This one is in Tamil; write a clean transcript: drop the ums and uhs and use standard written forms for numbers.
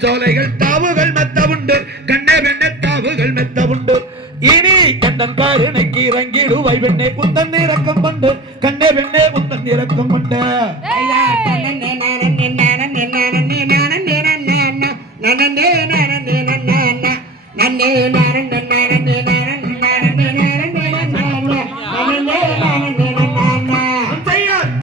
சோலைகள் தாவுகள் மெத்த உண்டு கண்ணே வெண்ணே தாவுகள் மெத்த உண்டு இனி கண்ணன் கருணைக்கு இறங்கிடுவை வெண்ணே புத்தன் இறக்கம் கொண்டு கண்ணே வெண்ணே புத்தன் இறக்கம் கொண்டு நன்னே